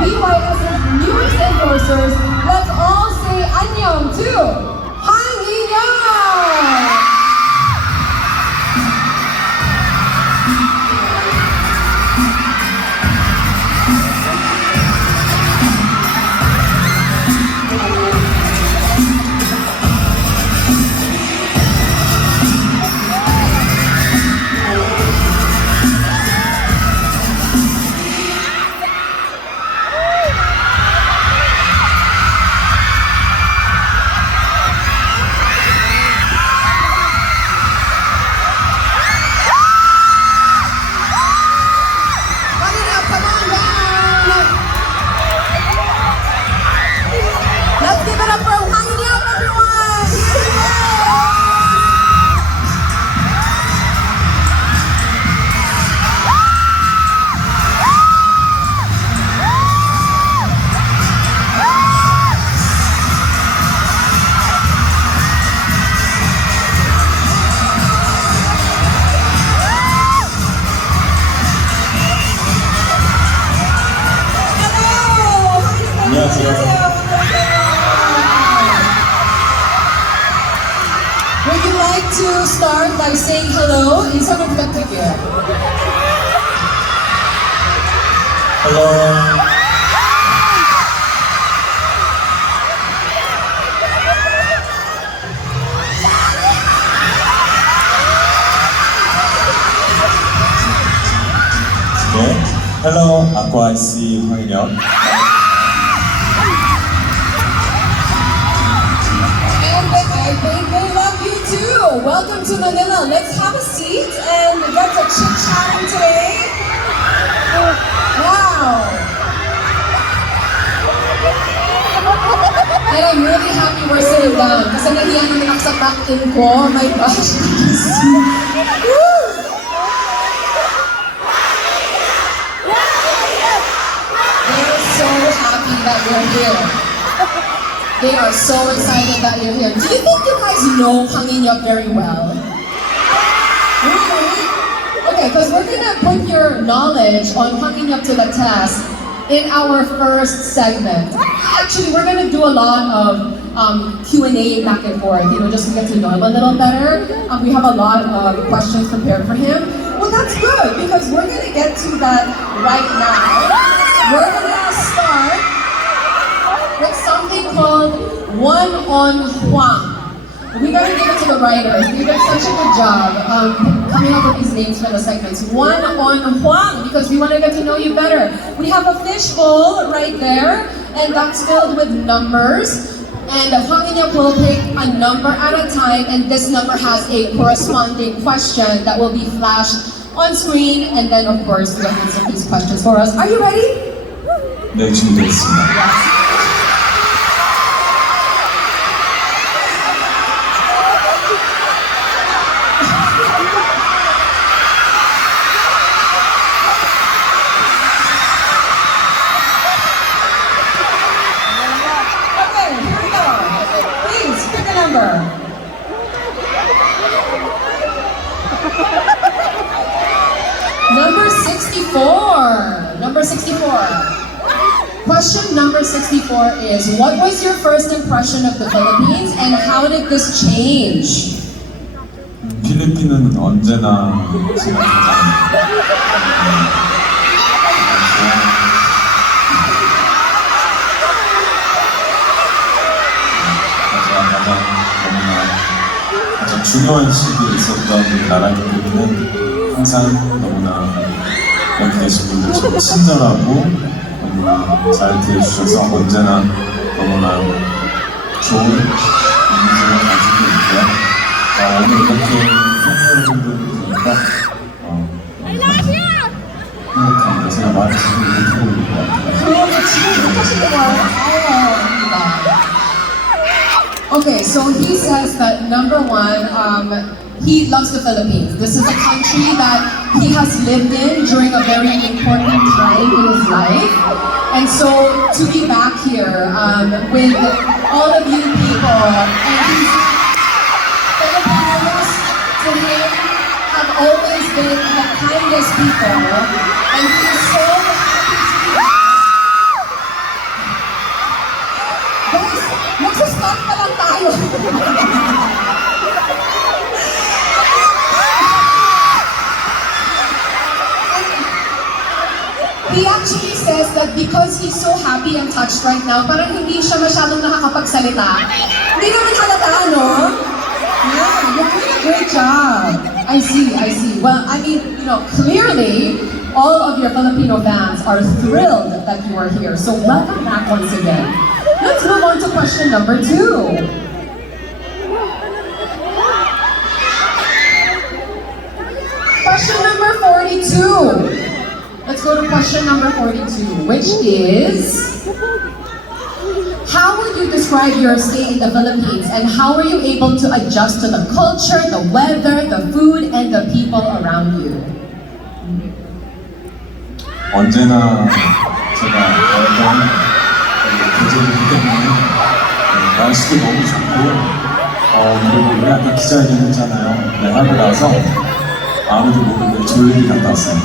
BYS's newest endorsers, let's all say 안녕 to Hwang In Hyeop! Would you like to start by saying hello? 인사를 부탁드릴게요. Hello. 네, Hello, BYS 황인혁. They love you too. Welcome to Manila. Let's have a seat and get to chit-chatting today. Wow. And I'm really happy we're sitting down kasi nahiya namin ako sa back-in ko. My gosh. Woo! They're so happy that you're here. They are so excited that you're here. Do you think you guys know Hwang In Hyeop very well? Really? Okay, because we're gonna put your knowledge on Hwang In Hyeop to the test in our first segment. Actually, we're gonna do a lot of Q&A back and forth, just to get to know him a little better. We have a lot of questions prepared for him. Well, that's good, because we're gonna get to that right now. We're gonna start with something called One on Hwang. We gotta give it to the writers. They did such a good job coming up with these names for the segments. One on Hwang, because we want to get to know you better. We have a fishbowl right there, and that's filled with numbers. And Hwang In Hyeop will pick a number at a time, and this number has a corresponding question that will be flashed on screen, and then of course you'll answer these questions for us. Are you ready? 네, 준비됐습니다. Yes. Number 64. Number 64. Question number 64 is, what was your first impression of the Philippines and how did this change? 필리핀은 언제나 제가 가장 중요한 시기에 있었던 나라이기 때문에 항상 너무나 여기 계신 분들 참 친절하고 너무나 잘 대해주셔서 언제나 너무나 좋은 이미지를 가지고 있고요. 오늘 이렇게 팬여러분들 보니까 행복합니다. 제가 말을 지금 못하고 있는 것 같아요. 지금 못하시는 거예요? Okay, so he says that number one, he loves the Philippines. This is a country that he has lived in during a very important time in his life. And so to be back here with all of you people, and he's Filipinos to him have always been the kindest people, and he's so happy to be He actually says that because he's so happy and touched right now, parang hindi siya masyadong nakakapagsalita. Hindi naman halata, no? Yeah, you're doing a great job. I see. Well, I mean, clearly, all of your Filipino fans are thrilled that you are here. So welcome back once again. Let's move on to question number 2. Question number 42. Let's go to question number 42, which is, how would you describe your stay in the Philippines and how were you able to adjust to the culture, the weather, the food, and the people around you? 언제나 제가 어떤 계절이기 때문에 날씨도 너무 좋고 그리고 우리 아까 기자회견 했잖아요. 네, 하고 나서 아무도 모르게 졸리기 갔다 왔어요.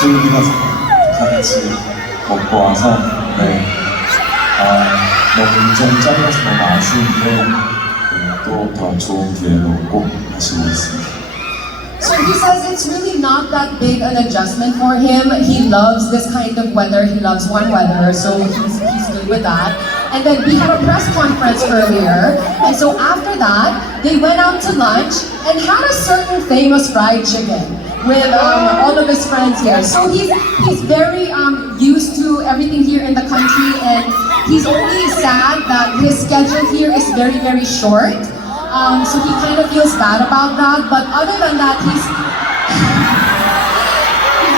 졸리기 가서 다 같이 먹고 와서 너무 일정이 짧아서 너무 아쉬운데 또 더 좋은 기회로 꼭 다시 오겠습니다. So he says it's really not that big an adjustment for him. He loves this kind of weather. He loves warm weather, so he's good with that. And then we had a press conference earlier, and so after that, they went out to lunch and had a certain famous fried chicken with all of his friends here. So he's very used to everything here in the country, and he's only sad that his schedule here is very, very short. So he kind of feels bad about that, but other than that, he's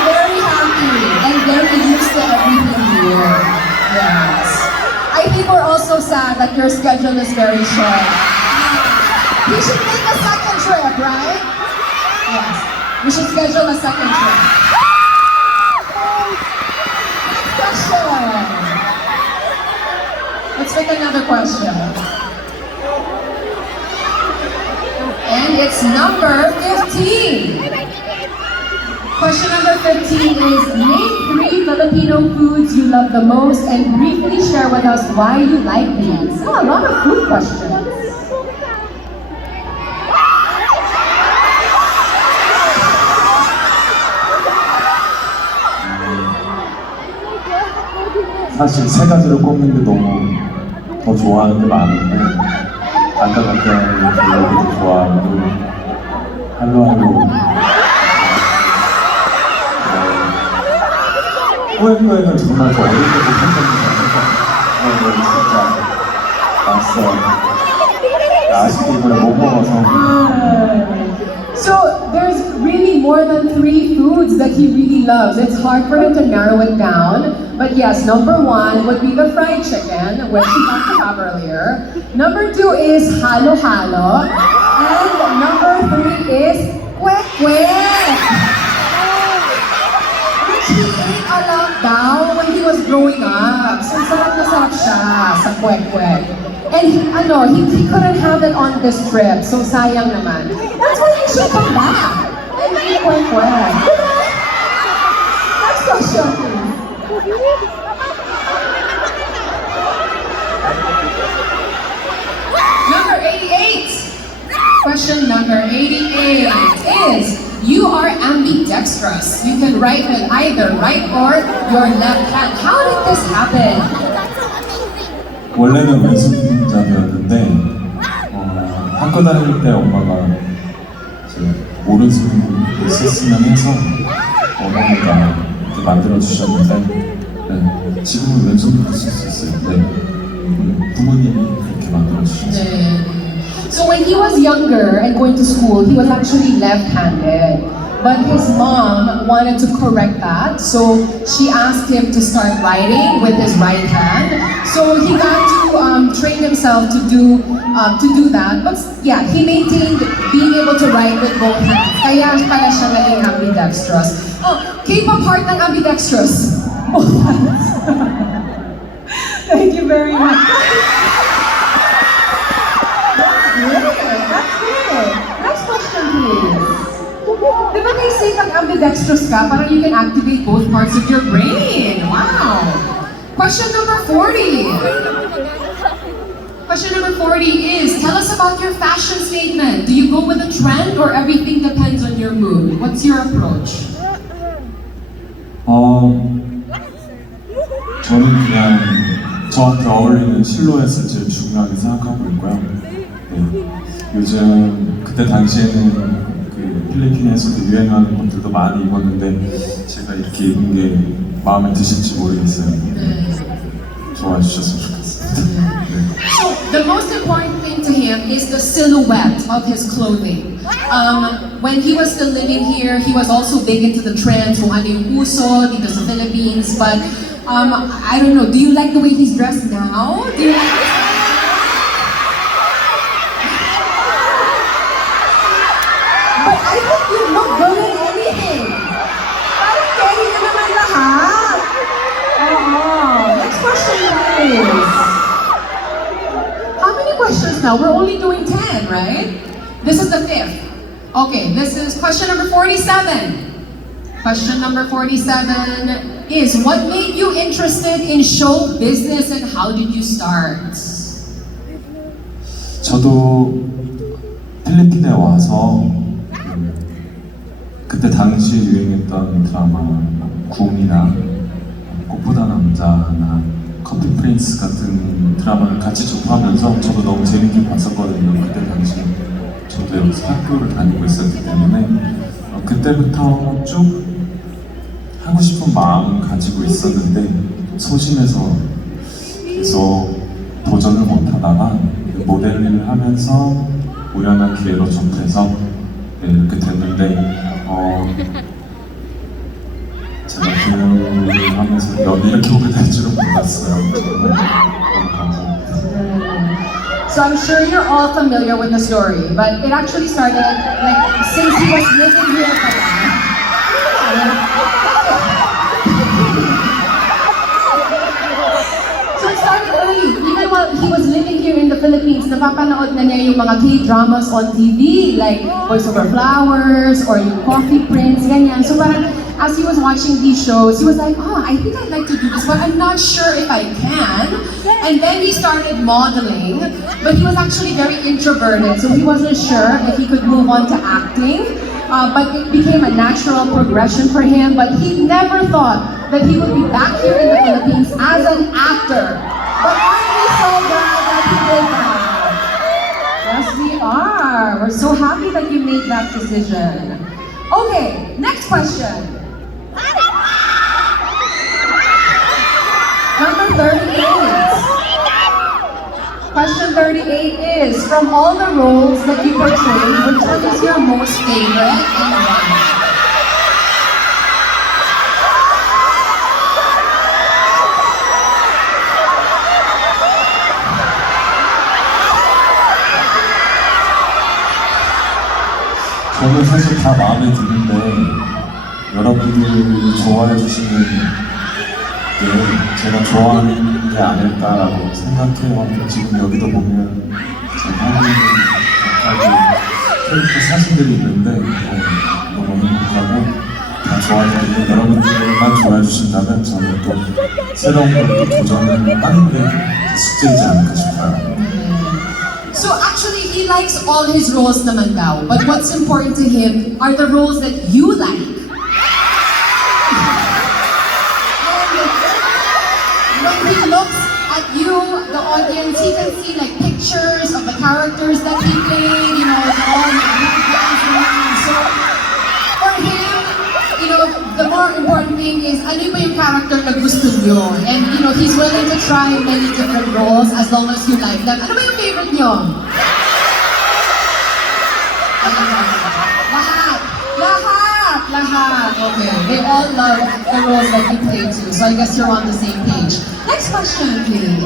very happy and very used to everything here. Yes. I think we're also sad that your schedule is very short. We should make a second trip, right? Yes. We should schedule a second trip. Next question. Let's pick another question. And it's number 15. Question number 15 is, name 3 Filipino foods you love the most and briefly share with us why you like these. Oh, a lot of food questions. 사실 3가지를 꼽는 게 너무 더 좋아하는 게 많은데 간단하게 블로그도 좋아하고 할로할로 후회는 정말 저 어릴 때부터 생각이 나니까 진짜 아쉽게 이번에 못 먹어서 So there's really more than 3 foods that he really loves. It's hard for him to narrow it down. But yes, number 1 would be the fried chicken, which he got to have earlier. Number 2 is halo-halo. And number 3 is kwek-kwek. Which he ate a lot daw when he was growing up. So sarap na sarap siya sa kwek-kwek. And he couldn't have it on this trip, so sayang naman. That's why you should come back and eat kwek-kwek. Next question, please. Number 88. Question number 88 is, you are ambidextrous. You can write with either right or your left hand. How did this happen? 원래는 왼손잡이였는데 학교 다닐 때 엄마가 오른손을 썼으면 해서 어머니가 이렇게 만들어 주셨는데 지금은 왼손으로 쓸 수 있어요. 부모님이 그렇게 만들어 주셨어요. So when he was younger and going to school, he was actually left-handed. But his mom wanted to correct that, so she asked him to start writing with his right hand. So he got to train himself to do that. But yeah, he maintained being able to write with both hands. Kaya pala siya naging ambidextrous. Oh, K-pop heart ng ambidextrous. Both hands. Thank you very much. That's good. Next question, please. Di ba they say pag ambidextrous ka, parang you can activate both parts of your brain. Wow! Question number 40. Question number 40 is, tell us about your fashion statement. Do you go with a trend or everything depends on your mood? What's your approach? 저는 그냥 저한테 어울리는 실루엣을 제일 중요하게 생각하고 있고요. 네. 요즘 그때 당시에는 그 필리핀에서도 유행하는 것들도 많이 입었는데 제가 이렇게 입은 게 마음에 드실지 모르겠어요. 좋아해 주셨으면 좋겠습니다. 네. So the most important thing to him is the silhouette of his clothing. When he was still living here, he was also big into the trends, kung ano yung uso dito sa Philippines. But I don't know, do you like the way he's dressed now? Do you like But I think you look good in anything. Parang carry na naman lahat. Next question, please. How many questions now? We're only doing 10, right? This is the 5th. Okay, this is question number 47. Question number 47 is, what made you interested in show business and how did you start? 저도 필리핀에 와서 그때 당시에 유행했던 드라마 궁이나 꽃보다 남자나 커피 프린스 같은 드라마를 같이 접하면서 저도 너무 재밌게 봤었거든요. 그때 당시 저도 여기서 학교를 다니고 있었기 때문에 그때부터 쭉 하고 싶은 마음을 가지고 있었는데 소심해서 계속 도전을 못하다가 모델링을 하면서 우연한 기회로 접해서 이렇게 됐는데 제가 배우를 하면서 여기 이렇게 오게 될 줄은 몰랐어요. 정말 너무 감사합니다. So I'm sure you're all familiar with the story, but it actually started like since he was living here. So it started early. Even while he was living here in the Philippines, napapanood na niya yung mga K-dramas on TV, like Voice Over Flowers or yung Coffee Prince, ganyan. So parang as he was watching these shows, he was like, I think I'd like to do this, but I'm not sure if I can. And then he started modeling, but he was actually very introverted, so he wasn't sure if he could move on to acting. But it became a natural progression for him, but he never thought that he would be back here in the Philippines as an actor. But aren't we so glad that he did that? Yes, we are. We're so happy that you made that decision. Okay, next question. Number 38. Question 38 is, from all the roles that you portrayed, which one is your most favorite and why? 저는 사실 다 마음에 드는데 여러분들이 좋아해 주시는 게 제가 좋아하는 게 아닐까라고 생각해요. 지금 여기도 보면 제가 하는 캐릭터 사진들이 있는데 너무 행복하고 다 좋아해주는데 여러분들만 좋아해 주신다면 저는 또 새로운 걸 또 도전을 하는 게 숙제이지 않을까 싶어요. So actually, he likes all his roles naman daw. But what's important to him are the roles that you like. And when he looks at you, the audience, he can see like pictures of the characters that he played, you know, all the movies. So for him, you know, the more important thing is, ano ba yung character na gusto nyo? And, you know, he's willing to try many different roles as long as you like them. Ano ba yung favorite nyo? Lahat. Okay. They all love the roles that he played too. So I guess you're on the same page. Next question, please.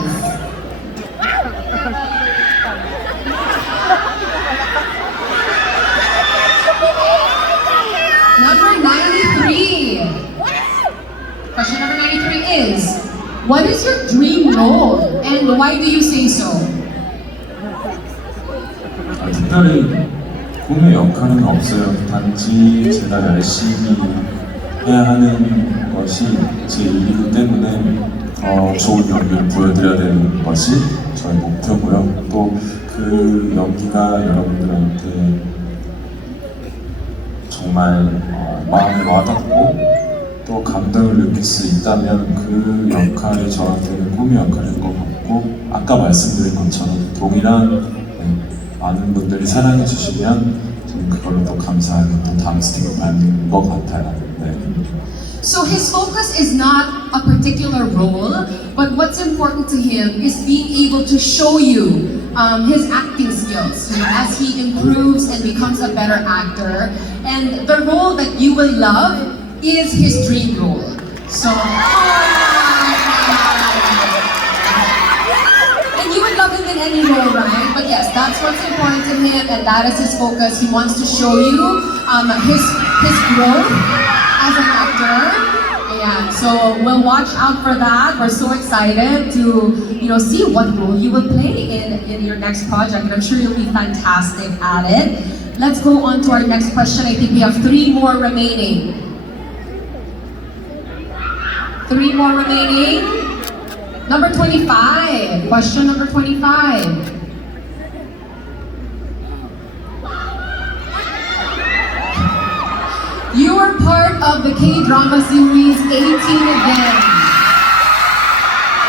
Number 93. Question number 93 is, what is your dream role and why do you say so? 특별히 꿈의 역할은 없어요. 단지 제가 열심히 해야 하는 것이 제 일이기 때문에 좋은 연기를 보여드려야 되는 것이 저의 목표고요. 또 그 연기가 여러분들한테 정말 마음에 와닿고 또 감동을 느낄 수 있다면 그 역할이 저한테는 꿈의 역할인 것 같고 아까 말씀드린 것처럼 동일한 많은 분들이 사랑해 주시면 저는 그걸로 더 감사하게 또 다음 스텝을 밟는 것 같아요. 네. So his focus is not a particular role, but what's important to him is being able to show you his acting skills, you know, as he improves and becomes a better actor. And the role that you will love is his dream role. So, and you would love him in any role, right? But yes, that's what's important to him, and that is his focus. He wants to show you his growth as an actor. Yeah, so we'll watch out for that. We're so excited to see what role you will play in your next project, and I'm sure you'll be fantastic at it. Let's go on to our next question. I think we have 3 more remaining. 3 more remaining. Number 25. Question number 25. You were part of the K-drama series 18 Again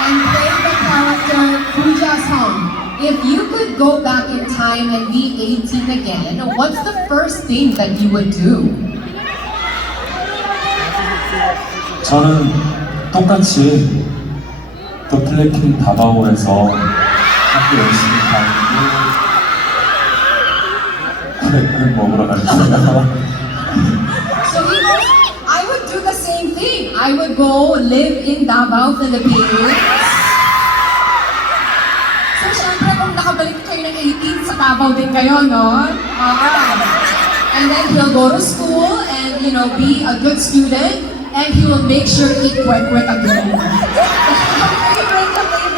and played the character Puja Song. If you could go back in time and be 18 again, what's the first thing that you would do? 저는 똑같이 더 플래킹 다바오에서 학교 열심히 다니고 크래크를 먹으러 갈 거예요. So he goes, I would do the same thing. I would go live in Davao, Philippines. So syempre kung nakabalik kayo ng 18 sa Davao din kayo, no? And then he'll go to school and, be a good student, and he will make sure to eat kwek-kwek again.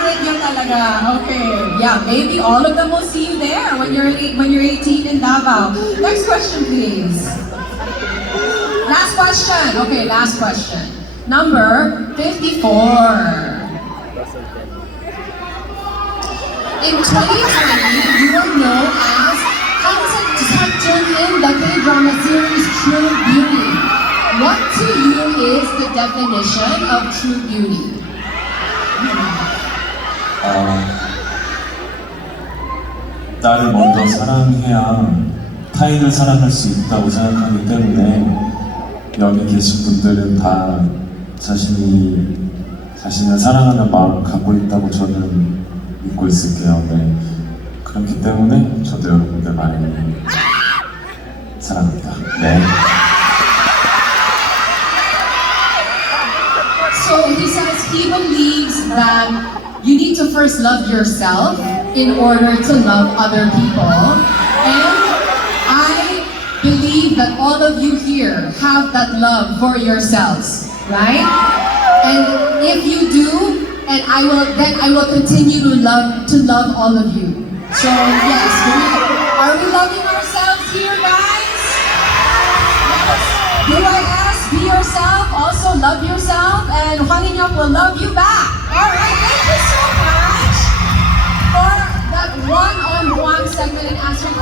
favorite yun talaga. Okay. Yeah, maybe all of them will see you there when you're 18 in Davao. Next question, please. Last question. Okay, last question. Number 54. In 2020, you were known as Hwang in the K-drama series True Beauty. What to you is the definition of true beauty? 나를 먼저 사랑해야 타인을 사랑할 수 있다고 생각하기 때문에 여기 계신 분들은 다 자신을 사랑하는 마음을 갖고 있다고 저는 믿고 있을게요. 네. 그렇기 때문에 저도 여러분들 많이 사랑합니다. 네. So he says he believes that you need to first love yourself in order to love other people. And I believe that all of you here have that love for yourselves, right? And if you do, and I will continue to love all of you. So yes, are we loving ourselves here, guys? Yes. BYS, be yourself, also love yourself, and Hwang In Hyeop will love you back. Alright, thank you so much for that one-on-one segment and answering